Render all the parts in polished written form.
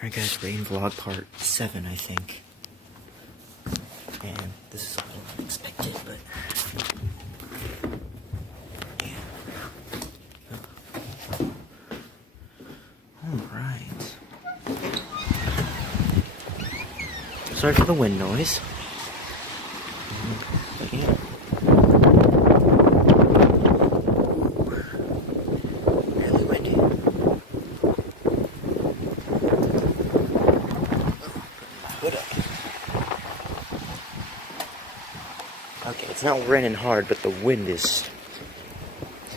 Alright guys, rain vlog part 7, I think. And this is a little unexpected, but... yeah. Alright. Sorry for the wind noise. But yeah. Really windy. Hood up. Okay, it's not raining hard, but the wind is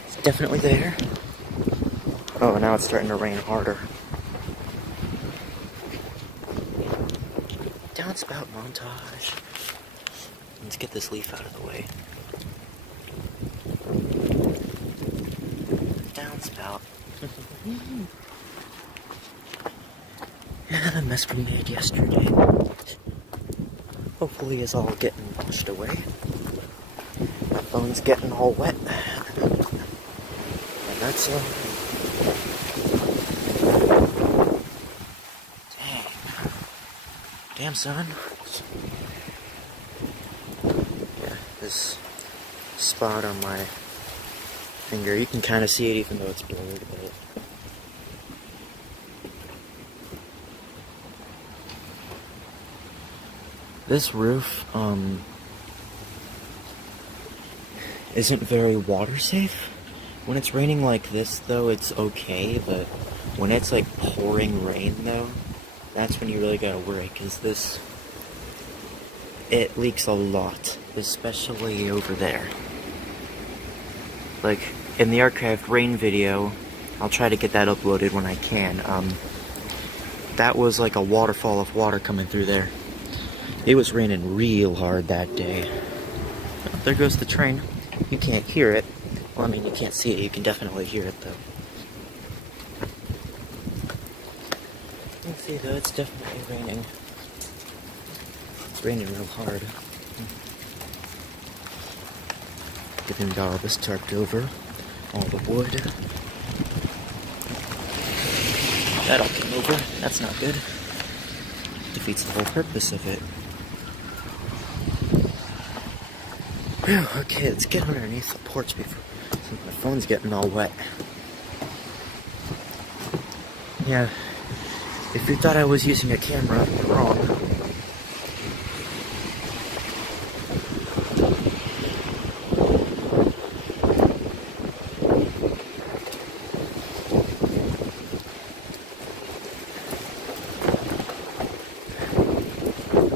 it's definitely there. Oh, now it's starting to rain harder. Downspout montage. Let's get this leaf out of the way. Downspout. Yeah, the mess we made yesterday hopefully is all getting washed away. My phone's getting all wet. And that's dang. Damn, son. Yeah, this spot on my finger, you can kind of see it even though it's blurred, but this roof, isn't very water safe. When it's raining like this, though, it's okay, but when it's like pouring rain, though, that's when you really gotta worry, because it leaks a lot, especially over there. Like, in the archived rain video, I'll try to get that uploaded when I can, that was like a waterfall of water coming through there. It was raining real hard that day. Oh, there goes the train. You can't hear it. Well, I mean, you can't see it. You can definitely hear it, though. You can see, though, it's definitely raining. It's raining real hard. Good thing we got all this tarped over. All the wood. That all came over. That's not good. Defeats the whole purpose of it. Whew, okay, let's get underneath the porch before my phone's getting all wet. Yeah, if you thought I was using a camera, you're wrong.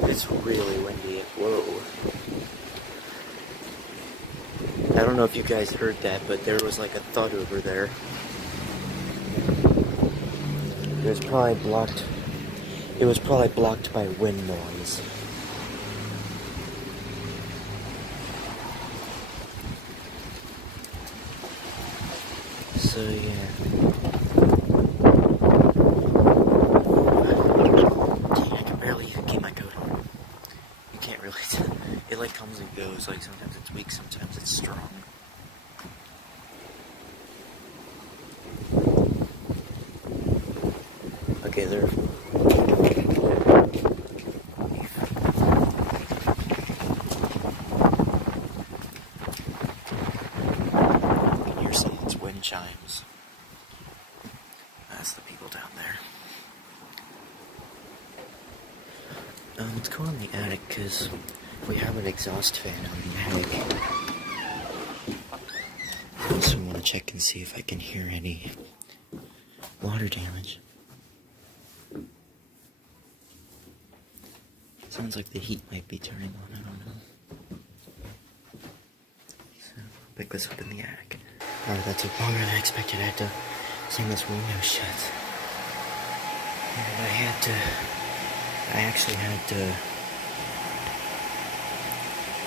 It's really windy. Whoa. I don't know if you guys heard that, but there was like a thud over there. It was probably blocked by wind noise. So yeah. Dang, I can barely even keep my coat on. You can't really tell. It like comes and goes, like sometimes it's weak, sometimes it's strong. Okay, there. You can hear someone's wind chimes. That's the people down there. Let's go in the attic, because we have an exhaust fan on the attic. I also want to check and see if I can hear any water damage. Sounds like the heat might be turning on, I don't know. So, I'll pick this up in the attic. Alright, that took longer than I expected. I had to sing this window shut. And I actually had to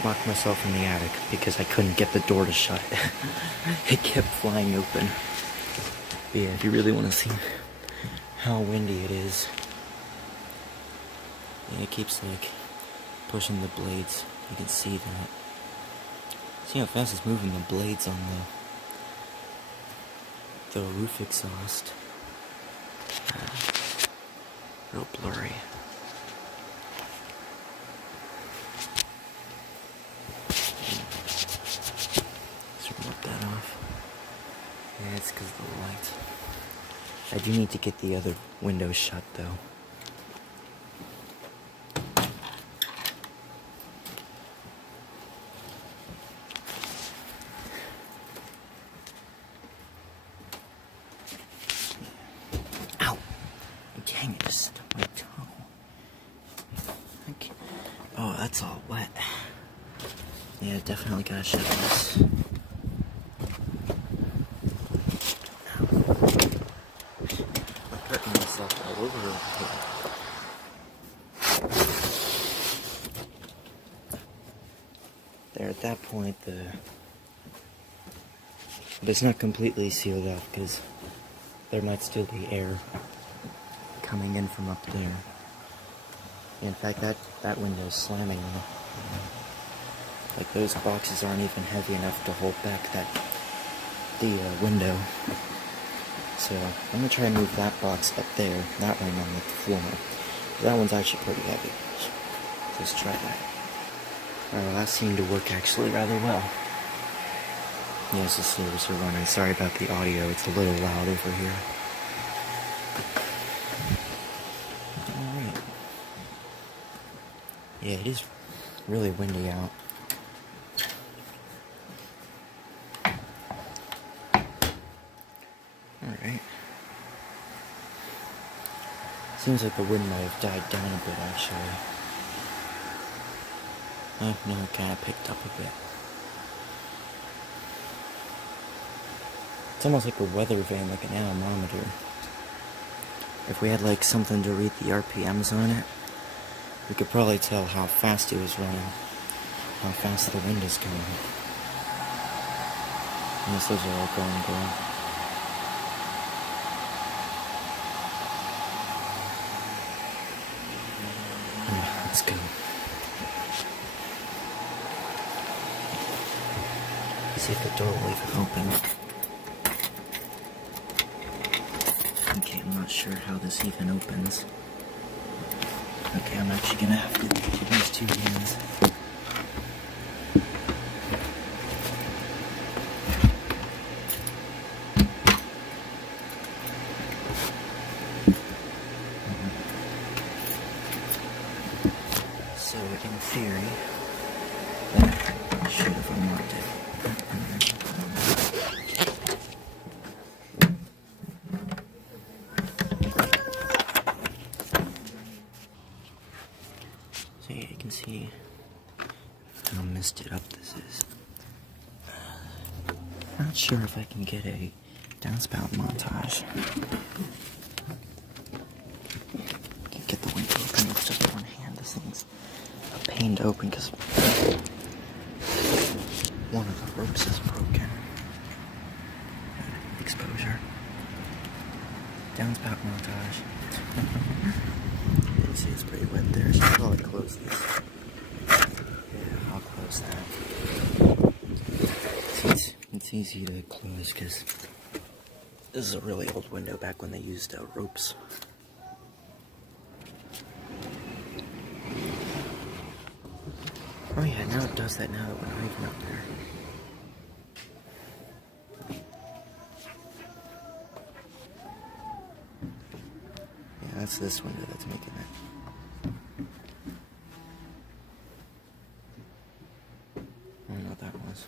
lock myself in the attic because I couldn't get the door to shut. It kept flying open. But yeah, if you really want to see how windy it is, yeah, it keeps like pushing the blades. You can see that. See how fast it's moving the blades on the roof exhaust. Real blurry. Let's remove that off. Yeah, it's because of the light. I do need to get the other window shut though. Ow! Dang, it just stuck my toe. Okay. Oh, that's all wet. Yeah, definitely gotta shut this. Hurting myself all over here. There, at that point, but it's not completely sealed off because there might still be air coming in from up there. In fact, that window is slamming. Like those boxes aren't even heavy enough to hold back the window. So I'm gonna try and move that box up there, that one on the floor. That one's actually pretty heavy. So let's try that. Well, that seemed to work actually rather well. Yes, the servers are running. Sorry about the audio, it's a little loud over here. Alright. Yeah, it is really windy out. Alright. Seems like the wind might have died down a bit, actually. Oh, no, it kind of picked up a bit. It's almost like a weather vane, like an anemometer. If we had, like, something to read the RPMs on it, we could probably tell how fast it was running, how fast the wind is going. Unless those are all going. Let's go. See if the door will even open. Okay, I'm not sure how this even opens. Okay, I'm actually gonna have to use two hands. So, in theory, that should have unlocked it. So yeah, you can see how messed it up this is. Not sure if I can get a downspout montage. Can't get the window open with just one hand. This thing's a pain to open because one of the ropes is broken. Exposure. Downspout montage. You see it's pretty wet there. I should probably close this. Yeah, I'll close that. It's easy to close because this is a really old window back when they used ropes. Oh yeah, now it does that now that we're not even up there. Yeah, that's this window that's making it. I don't know what that was.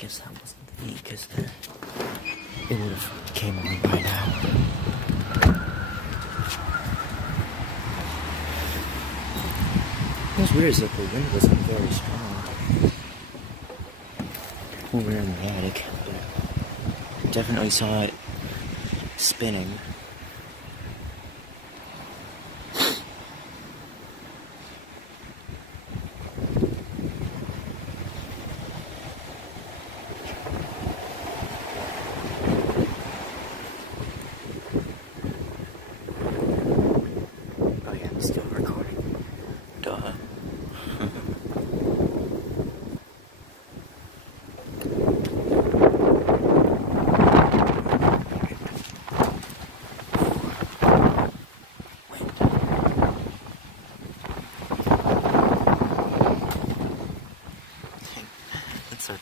That wasn't me, because it would have came on by now. What's weird is that the wind wasn't very strong when we were in the attic, but definitely saw it spinning.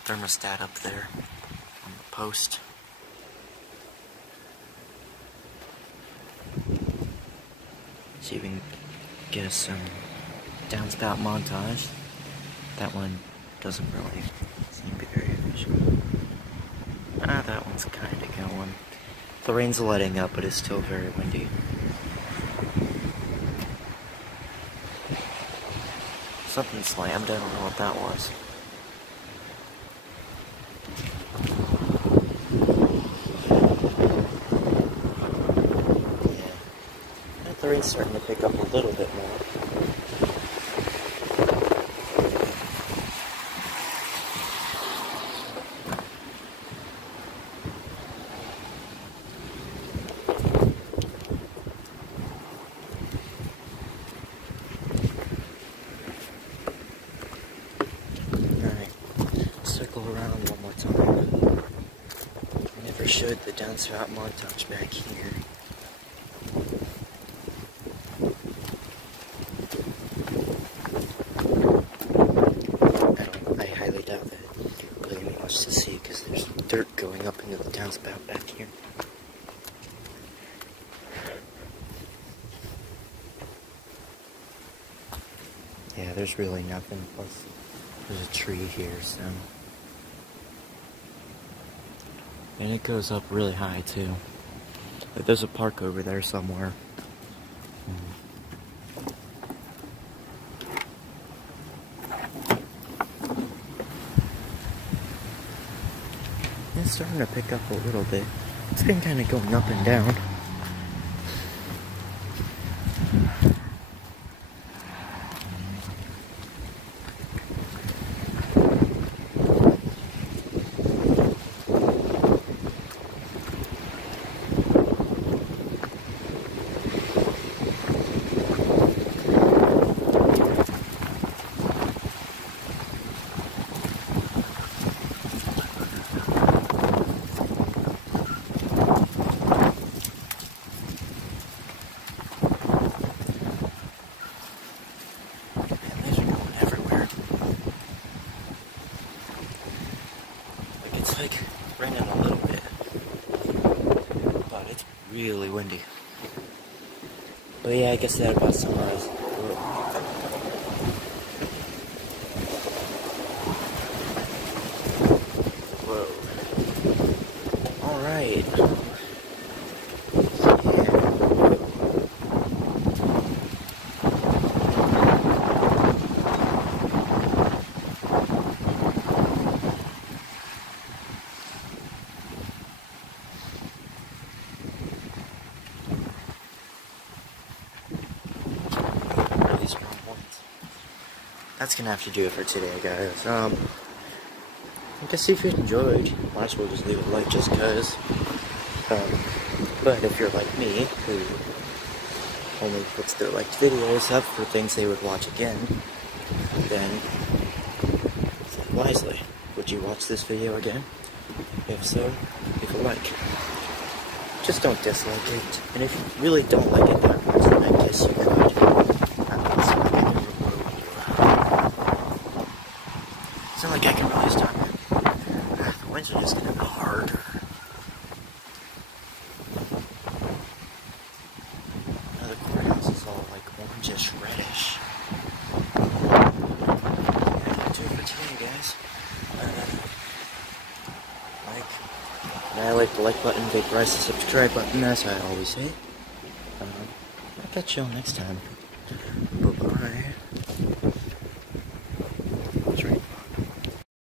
thermostat up there on the post. See if we can get us some downspout montage. That one doesn't really seem to be very efficient. That one's kind of going. The rain's letting up, but it's still very windy. Something slammed, I don't know what that was. Yeah. I think the rain's starting to pick up a little bit more. Circle around one more time. I never showed the downspout montage back here. I highly doubt that there'll be much to see because there's dirt going up into the downspout back here. Yeah, there's really nothing. Plus, there's a tree here, so. And it goes up really high, too. But there's a park over there somewhere. It's starting to pick up a little bit. It's been kind of going up and down. It's like raining a little bit, but it's really windy. But yeah, I guess that about summarizes it. Whoa. Alright. That's gonna have to do it for today, guys. I guess if you enjoyed, might as well just leave a like just cause. But if you're like me, who only puts their liked videos up for things they would watch again, then think wisely. Would you watch this video again? If so, leave a like. Just don't dislike it. And if you really don't like it that much, then I guess you could. It's not like I can really stop it. The winds are just gonna be harder. Now the courthouse is all like orangish reddish. That'll do it for today, guys. Annihilate the like button, vaporize the subscribe button, as I always say. I'll catch y'all next time.